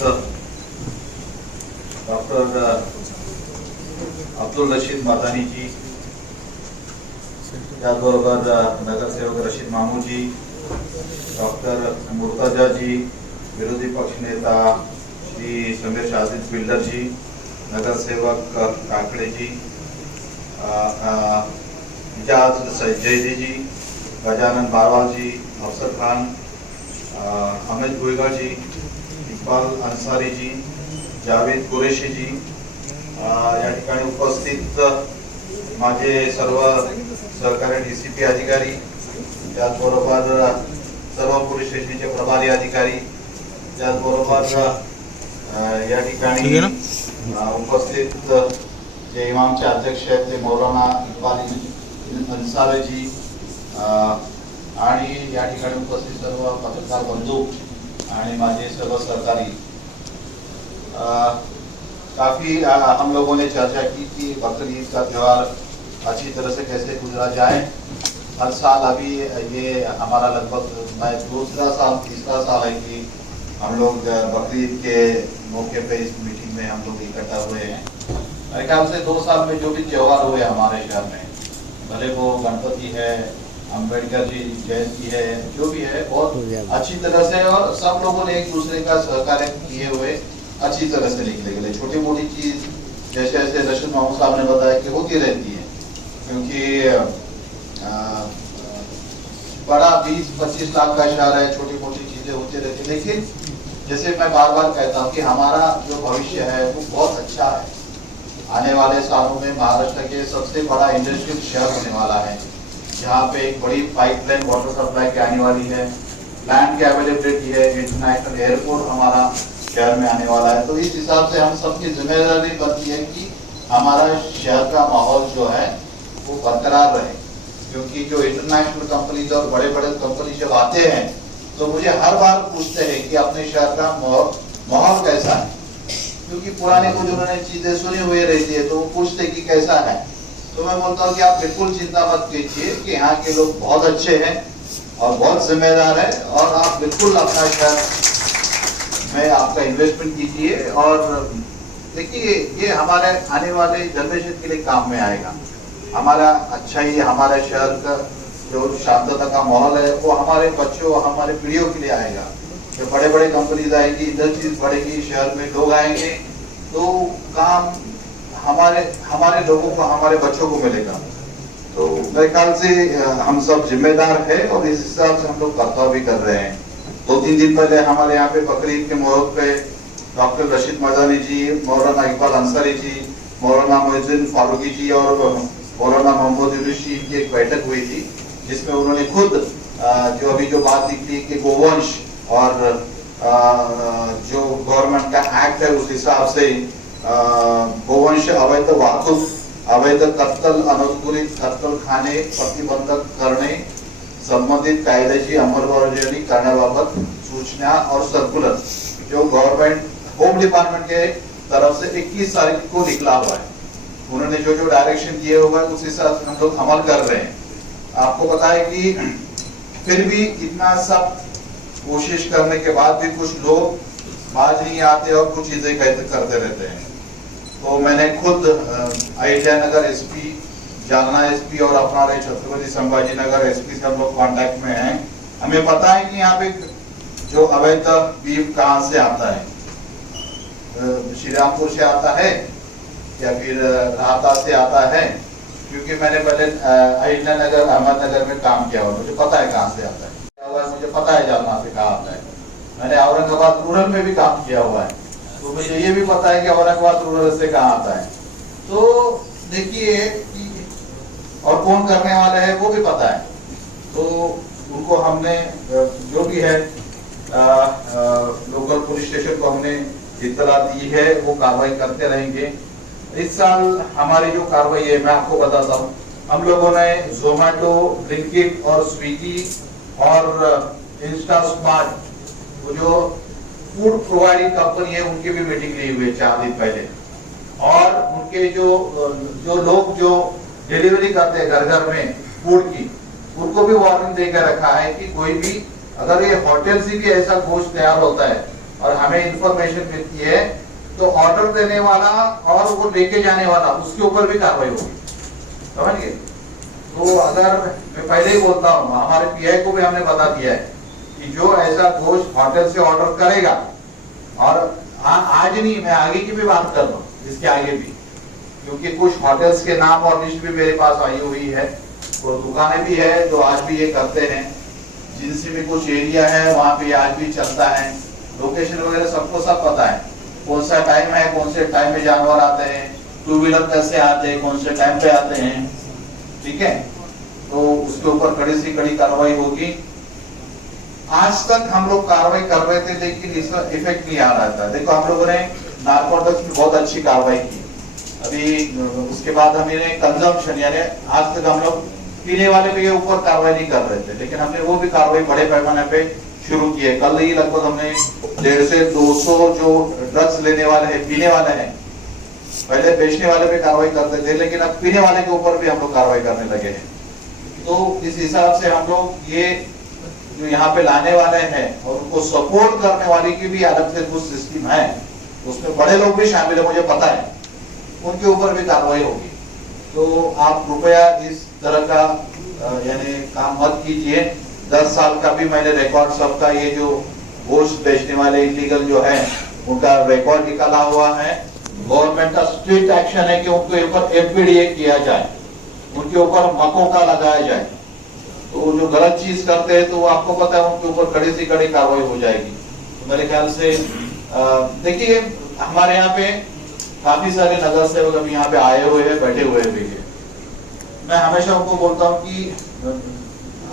Doctor Abdul Rashid मदानी जी, त्याचबरोबर नगरसेवक रशीद मामू जी, डॉक्टर मुर्तजा जी, विरोधी पक्ष नेता श्री समीर शाजिद बिल्डर जी, नगरसेवक काकड़े जी, इजाज जैदी जी, गजानन बारवाल जी, अफसर खान, अमित गुएगा जी, इकबाल अंसारी जी, जावेद कुरेशी जी, या ठिकाणी उपस्थित माझे सर्व सहकारी डीसीपी अधिकारी, त्याचबरोबर सर्व पोलीस स्टेशनचे प्रभारी अधिकारी, त्याचबरोबर या ठिकाणी उपस्थित जे इमामचे अध्यक्ष आहेत ते मौलाना इकबाल अंसारी जी, आणि या ठिकाणी उपस्थित सर्व पत्रकार बंधू आणि माझे सर्व सहकारी। काफी हम लोगों ने चर्चा की कि बकरीद का त्यौहार अच्छी तरह से कैसे गुजरा जाए। हर साल अभी ये हमारा लगभग दूसरा साल तीसरा साल है कि हम लोग बकरीद के मौके पे इस मीटिंग में हम लोग इकट्ठा हुए हैं। मेरे ख्याल से 2 साल में जो भी त्यौहार हुए हमारे शहर में, भले वो गणपति है, अम्बेडकर जी जयंती है, जो भी है बहुत अच्छी तरह से और सब लोगों ने एक दूसरे का सहकार्य किए हुए अच्छी तरह से निकले गए। छोटी मोटी चीज जैसे जैसे रशीद मामू साहब ने बताया कि होती रहती है, क्योंकि बड़ा 20-25 लाख का शहर है, छोटी मोटी चीजें होती रहती है। लेकिन जैसे मैं बार बार कहता हूँ कि हमारा जो भविष्य है वो बहुत अच्छा है। आने वाले सालों में महाराष्ट्र के सबसे बड़ा इंडस्ट्रियल शहर होने वाला है, जहाँ पे एक बड़ी पाइपलाइन वाटर सप्लाई की आने वाली है, लैंड की अवेलेबिलिटी है, इंटरनेशनल एयरपोर्ट हमारा शहर में आने वाला है। तो इस हिसाब से हम सबकी जिम्मेदारी बनती है कि हमारा शहर का माहौल जो है वो बरकरार रहे, क्योंकि जो इंटरनेशनल कंपनीज और बड़े बड़े कंपनी जब आते हैं तो मुझे हर बार पूछते हैं कि अपने शहर का माहौल कैसा है, क्योंकि पुराने कुछ उन्होंने चीजें सुनी हुई रहती है तो वो पूछते कि कैसा है। तो मैं बोलता हूँ कि आप बिल्कुल चिंता मत कीजिए कि यहाँ के लोग बहुत अच्छे हैं और बहुत जिम्मेदार है, और आप बिल्कुल अपना शहर में आपका इन्वेस्टमेंट कीजिए। और देखिए ये हमारे आने वाले जनरेशन के लिए काम में आएगा। हमारा अच्छा ही हमारे शहर का जो शांतता का माहौल है वो हमारे बच्चों हमारे पीढ़ियों के लिए आएगा। जो बड़े बड़े कंपनीज आएगी, इंडस्ट्रीज बढ़ेगी, शहर में लोग आएंगे तो काम हमारे लोगों को, हमारे बच्चों को मिलेगा। तो मेरे ख्याल से हम सब जिम्मेदार है और इस हिसाब से हम लोग कर्तव्य भी कर रहे हैं। 2-3 दिन पहले हमारे यहाँ पे बकरीद के मुहूर्त पे डॉक्टर रशीद मदानी जी, मौलाना इकबाल अंसारी जी, मौलाना मोहसिन फारूकी जी और मौलाना मोहम्मद यूनुस जी की एक बैठक हुई थी, जिसमें उन्होंने खुद जो अभी जो बात निकली कि गोवंश और जो गवर्नमेंट का एक्ट है उस हिसाब से गोवंश अवैध वाहतूक, अवैध कत्तल, अनुकूलित कत्तल खाने प्रतिबंधक करणे संबंधित कायद्याची अंमलबजावणी करण्याबाबत सूचना और सर्कुलर जो गवर्नमेंट होम डिपार्टमेंट के तरफ से 21 तारीख को निकला हुआ है। उन्होंने जो जो डायरेक्शन दिए हुआ है उस हिसाब से हम लोग अमल कर रहे हैं। आपको पता है कि फिर भी इतना सब कोशिश करने के बाद भी कुछ लोग बाज नहीं आते और कुछ चीजें करते रहते हैं। तो मैंने खुद अहिल्यानगर एसपी, जालना एसपी और अपना छत्रपति संभाजी नगर एसपी से हम लोग कांटेक्ट में हैं। हमें पता है कि यहाँ पे जो अवैध बीफ कहाँ से आता है, श्रीरामपुर से आता है या फिर राहता से आता है, क्योंकि मैंने पहले अहिल्यानगर अहमदनगर में काम किया हुआ, मुझे पता है कहाँ से आता है, मुझे पता है जालना से कहाँ आता है। मैंने औरंगाबाद रूरल में भी काम किया हुआ है, तो मुझे ये भी पता है कि औरंगाबाद रूरल से कहाँ आता है। तो देखिए और कौन करने वाले हैं वो भी पता है। तो उनको हमने जो भी है लोकल पुलिस स्टेशन को हमने इत्तला दी है, वो कार्रवाई करते रहेंगे। इस साल हमारी जो कार्रवाई है मैं आपको बताता हूँ, हम लोगों ने जोमेटो, ब्लिंकिट और स्विगी और इंस्टा स्मार्ट वो जो फूड प्रोवाइडिंग कंपनी है उनकी भी मीटिंग ली हुई है 4 दिन पहले, और उनके जो लोग जो डिलीवरी करते हैं घर घर में फूड की, उनको भी वार्निंग देकर रखा है कि कोई भी अगर ये होटल से भी ऐसा गोश्त तैयार होता है और हमें इंफॉर्मेशन मिलती है तो ऑर्डर देने वाला और वो लेके जाने वाला उसके ऊपर भी कार्रवाई होगी, समझ गए। तो अगर मैं पहले ही बोलता हूँ, हमारे पीआई को भी हमने बता दिया है कि जो ऐसा गोश्त होटल से ऑर्डर करेगा, और आज नहीं, मैं आगे की भी बात कर रहा हूँ, इसके आगे भी, क्योंकि कुछ होटल्स के नाम और लिस्ट भी मेरे पास आई हुई है, तो दुकानें भी है जो आज भी ये करते हैं, जिनसे भी कुछ एरिया है वहाँ पे आज भी चलता है। लोकेशन वगैरह सबको सब पता है, कौन सा टाइम है, कौन से टाइम में जानवर आते हैं, टू व्हीलर कैसे आते हैं, कौन से टाइम पे आते हैं, ठीक है। तो उसके ऊपर कड़ी से कड़ी कार्रवाई होगी। आज तक हम लोग कार्रवाई कर रहे थे लेकिन इसका इफेक्ट नहीं आ रहा था। देखो हम लोगों ने नारकोटिक्स में बहुत अच्छी कार्रवाई की, अभी उसके बाद हमने कंजम्पशन यानी आज तक हम लोग पीने वाले के ऊपर कार्रवाई नहीं कर रहे थे, लेकिन हमने वो भी कार्रवाई बड़े पैमाने पे शुरू की है। कल ही लगभग हमने 150 से 200 जो ड्रग्स लेने वाले हैं, पीने वाले हैं, पहले बेचने वाले पे कार्रवाई करते थे लेकिन अब पीने वाले के ऊपर भी हम लोग कार्रवाई करने लगे हैं। तो इस हिसाब से हम लोग ये जो यहाँ पे लाने वाले हैं और उनको सपोर्ट करने वाले की भी अलग से कुछ सिस्टम है, उसमें बड़े लोग भी शामिल है, मुझे पता है, उनके ऊपर भी कार्रवाई होगी। तो आप कृपया इस तरह का यानी काम मत कीजिए। 10 साल का भी मैंने रिकॉर्ड सबका, ये जो गोश्त बेचने वाले इलीगल जो है उनका रिकॉर्ड निकाला हुआ है। गवर्नमेंट का स्ट्रिक्ट एक्शन है कि उनके ऊपर एफपीडीए किया जाए, उनके ऊपर मकोका लगाया जाए। तो जो गलत चीज करते हैं तो आपको पता है उनके ऊपर कड़ी से कड़ी कार्रवाई हो जाएगी। तो मेरे ख्याल से देखिए हमारे यहाँ पे काफी सारे नगर सेवक अभी यहाँ पे आए हुए हैं, बैठे हुए भी हैं। मैं हमेशा उनको बोलता हूँ कि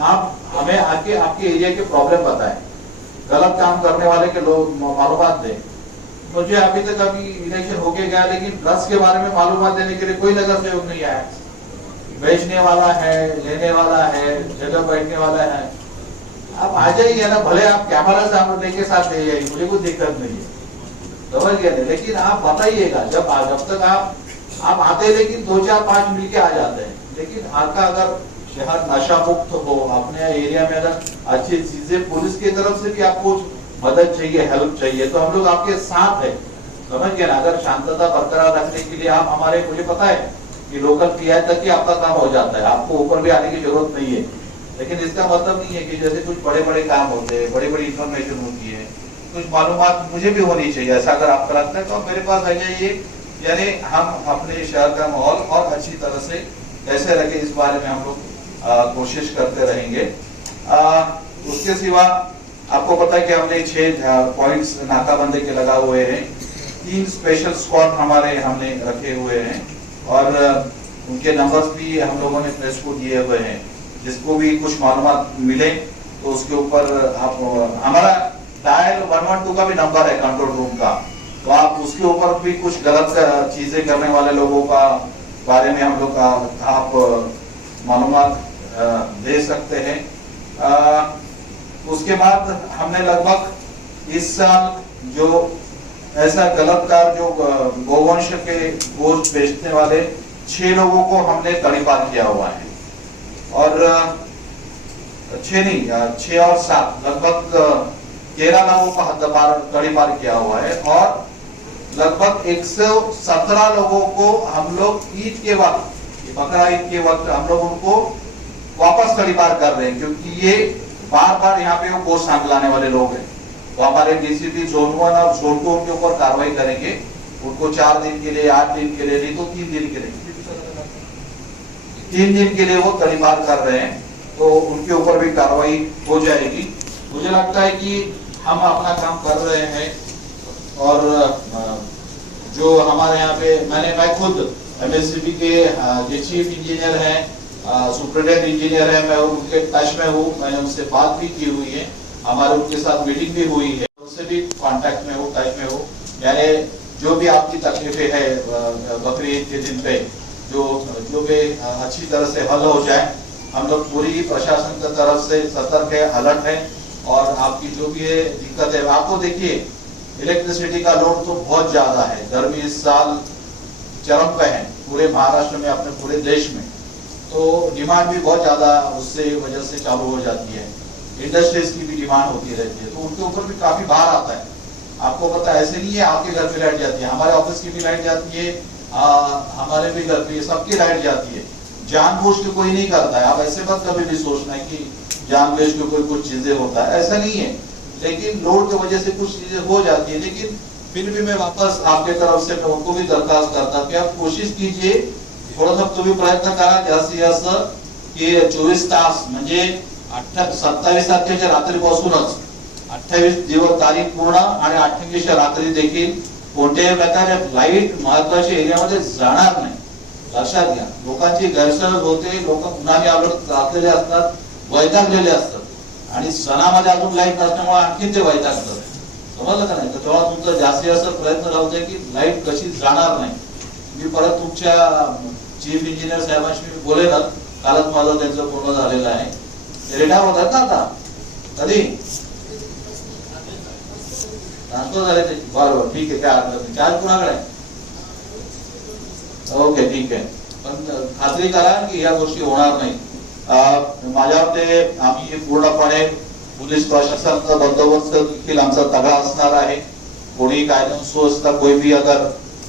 आप हमें आके आपके एरिया के प्रॉब्लम बताएं, गलत काम करने वाले के लोग मालूमात दें। मुझे अभी तक अभी इलेक्शन होके गया लेकिन ड्रग्स के बारे में मालूमात देने के लिए कोई नगर सेवक नहीं आया। बेचने वाला है, लेने वाला है, जगह बैठने वाला है, आप आ जाइए ना, भले आप कैमरा सामने लेके साथ ले जाइए, मुझे कोई दिक्कत नहीं है, समझ गया नहीं। लेकिन आप बताइएगा जब तक आप आते, लेकिन 2 4 5 मिलके आ जाते हैं। लेकिन आपका अगर शहर नशा मुक्त हो, अपने एरिया में अगर अच्छी चीजें, पुलिस की तरफ से भी आपको मदद चाहिए, हेल्प चाहिए, तो हम लोग आपके साथ है, समझ गए ना। अगर शांतता बरकरार रखने के लिए आप हमारे, मुझे पता है कि लोकल पीआई तक ही आपका काम हो जाता है, आपको ऊपर भी आने की जरूरत नहीं है। लेकिन इसका मतलब नहीं है कि जैसे कुछ बड़े बड़े काम होते हैं, बड़ी बड़ी इंफॉर्मेशन होती है, कुछ मालूमात मुझे भी होनी चाहिए। ऐसा अगर आपका लगता है तो आप मेरे पास आ जाइए, यानी हम अपने शहर का माहौल और अच्छी तरह से कैसे रखे इस बारे में हम लोग कोशिश करते रहेंगे। उसके सिवा आपको पता है कि हमने 6 पॉइंट्स नाकाबंदी के लगा हुए हैं, 3 स्पेशल स्क्वाड हमने रखे हुए हैं और उनके नंबर्स भी हम लोगों ने प्रेस को दिए हुए हैं। जिसको भी कुछ मालूमात मिले तो उसके ऊपर आप, हमारा डायल 112 का भी नंबर है कंट्रोल रूम का, तो आप उसके ऊपर भी कुछ गलत चीजें करने वाले लोगों का बारे में हम लोग आप मालूमात दे सकते हैं। उसके बाद हमने लगभग इस साल जो ऐसा गलत कार जो गोवंश के गोश्त बेचने वाले 6 लोगों को हमने तड़ीपार किया हुआ है, और 6 नहीं 6 और 7 लगभग 13 लोगों का तड़ीपार किया हुआ है, और लगभग 117 लोगों को हम लोग ईद के वक्त, बकरा ईद के वक्त हम लोग उनको वापस तड़ीपार कर रहे हैं, क्योंकि ये बार बार यहाँ पे वो गोश्त लाने वाले लोग हैं। तो हमारे डीसीपी जोन 1 और जोन 2 के ऊपर कार्रवाई करेंगे, उनको 4 दिन के लिए, 8 दिन के लिए, नहीं तो 3 दिन के लिए, 3 दिन के लिए वो तड़ीपार कर रहे हैं, तो उनके ऊपर भी कार्रवाई हो जाएगी। मुझे लगता है कि हम अपना काम कर रहे हैं, और जो हमारे यहाँ पे मैं खुद एमएससीबी के जो चीफ इंजीनियर हैं, सुपरिटेंडेंट इंजीनियर है, मैं उनके टच में हूँ, मैंने उनसे बात भी की हुई है, हमारे उनके साथ मीटिंग भी हुई है, उनसे भी कांटेक्ट में हूँ, टच में हूँ। यानी जो भी आपकी तकलीफें है बकरी ईद के दिन पे जो भी अच्छी तरह से हल हो जाए, हम लोग पूरी प्रशासन की तरफ से सतर्क है, अलर्ट है, और आपकी जो भी है दिक्कत है, आपको देखिए इलेक्ट्रिसिटी का लोड तो बहुत ज्यादा है, गर्मी इस साल चरम पे है पूरे महाराष्ट्र में, अपने पूरे देश में, तो डिमांड भी बहुत ज्यादा उससे वजह से चालू हो जाती है, इंडस्ट्रीज की भी डिमांड होती रहती है, तो उनके ऊपर भी काफी भार आता है। आपको पता है, ऐसे नहीं है आपके घर पे लाइट जाती है, हमारे ऑफिस की भी लाइट जाती है, हमारे भी घर पे सबकी लाइट जाती है। जानबूझ के कोई नहीं करता है, आप ऐसे मत कभी भी सोचना है कि जानबूझ के कोई कुछ चीजें होता है, ऐसा नहीं है। लेकिन लोड की वजह से कुछ चीजें हो जाती है, लेकिन फिर भी मैं वापस आपके तरफ से मैं उनको भी दरखास्त करता कि आप कोशिश कीजिए, थोडासा तुम्ही प्रयत्न करा जास्तीत जास्त की 24 तास म्हणजे 27 तारखेच्या रात्रीपासूनच 28 दिवस तारीख पूर्ण आणि 28च्या रात्री देखील कोणत्याही प्रकारे लाईट महत्वाच्या एरियामध्ये जाणार नाही। लक्षात घ्या, लोकांची गैरसमज होते, लोक उन्हाने आवडलेले असतात, वैतागलेले असतात आणि सणामध्ये अजून लाईट नसल्यामुळे आणखी ते वैतागतात, समजलं का नाही? तर तेव्हा तुमचा जास्तीत जास्त प्रयत्न राहू दे की लाईट कशी जाणार नाही। मी परत तुमच्या चीफ इंजिनियर साहेबांशी मी बोलेनच, कालच माझं त्यांचं पूर्ण झालेलं आहे, ते रिटायर होतात ना आता, कधी ट्रान्सफर झाले ते, बरोबर, ठीक आहे, काय हरकत नाही, चार्ज कुणाकडे आहे? ओके, ठीक आहे, पण खात्री करा की या गोष्टी होणार नाही। माझ्या मते आम्ही पूर्णपणे पुलिस प्रशासनाचा बंदोबस्त देखील आमचा तगड़ा असणार आहे। कोणी कायदा सुव्यवस्था कोई भी अगर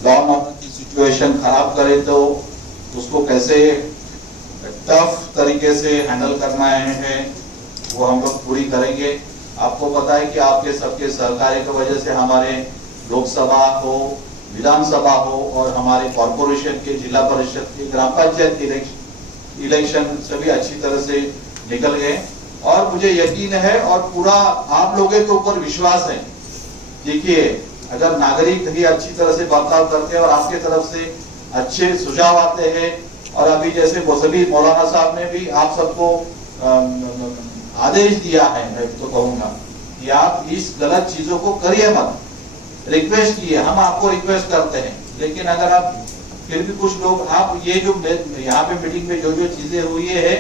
लॉ एंड ऑर्डर की सिचुएशन खराब करे तो उसको कैसे टफ तरीके से हैंडल करना है वो हम लोग पूरी करेंगे। आपको पता है कि आपके सबके सहकार्य की वजह से हमारे लोकसभा हो, विधानसभा हो और हमारे कॉर्पोरेशन के, जिला परिषद के, ग्राम पंचायत के इलेक्शन सभी अच्छी तरह से निकल गए और मुझे यकीन है और पूरा आप लोगों के ऊपर विश्वास है। देखिए, अगर नागरिक भी अच्छी तरह से बर्ताव करते हैं और आपके तरफ से अच्छे सुझाव आते हैं, और अभी जैसे सभी मौलाना साहब ने भी आप सबको आदेश दिया है, मैं तो कहूंगा कि आप इस गलत चीजों को करिए मत, रिक्वेस्ट किए, हम आपको रिक्वेस्ट करते हैं। लेकिन अगर आप फिर भी कुछ लोग, आप ये जो यहाँ पे मीटिंग में जो जो चीजें हुई है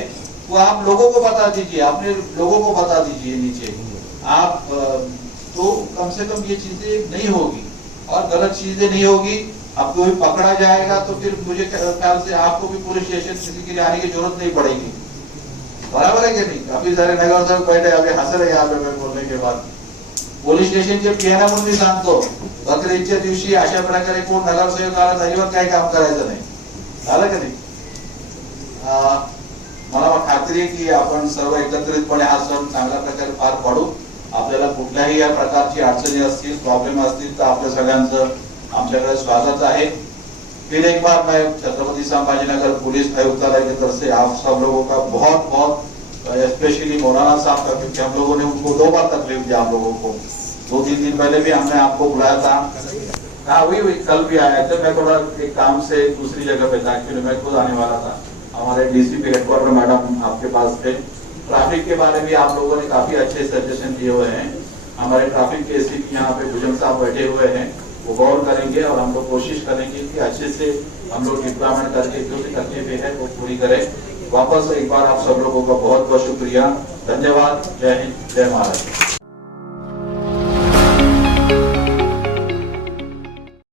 वो आप लोगों को बता दीजिए, अपने लोगों को बता दीजिए नीचे, आप तो कम से कम ये चीजें नहीं होगी और गलत चीजें नहीं होगी। आपको भी पकड़ा जाएगा तो फिर मुझे ख्याल से आपको भी पुलिस स्टेशन किसी के लिए आने की जरूरत नहीं पड़ेगी, बराबर है कि नहीं? काफी सारे नगर सेवक बैठे अभी हंस रहे यहाँ पे मैं बोलने के बाद। पोलीस स्टेशनचे पीएना म्हणून मी सांगतो, बकरीच्या दिवशी अशा प्रकारे कोण नगरसेवक आला अजिबात काही काम करायचं नाही, झालं का नाही? मला खात्री आहे की आपण सर्व एकत्रितपणे हा सण चांगल्या प्रकारे पार पाडू। आपल्याला कुठल्याही या प्रकारची अडचणी असतील, प्रॉब्लेम असतील तर आपल्या सगळ्यांचं आमच्याकडे स्वागत आहे। फिर एक बार मैं छत्रपति संभाजीनगर पुलिस आयुक्तालय की तरफ से आप सब लोगों का बहुत बहुत, स्पेशली मौलाना साहब का, क्योंकि हम लोगों ने उनको 2 बार तकलीफ दिया हम लोगों को। 2-3 दिन पहले भी हमने आपको बुलाया था, हाँ वही कल भी आया था, मैं थोड़ा एक काम से दूसरी जगह पे था, एक्चुअली मैं खुद आने वाला था। हमारे डीसीपी हेडक्वार्टर मैडम आपके पास थे। ट्रैफिक के बारे में आप लोगों ने काफी अच्छे सजेशन दिए हुए हैं। हमारे ट्रैफिक के एसीपी यहाँ पे भुजंग साहब बैठे हुए हैं, वो गौर करेंगे और हम लोग कोशिश करेंगे कि अच्छे से हम लोग डिप्लॉयमेंट करके जो भी तकलीफें हैं वो पूरी करें। वापस एक बार आप सब लोगों का बहुत बहुत शुक्रिया, धन्यवाद, जय हिंद, जय महाराष्ट्र।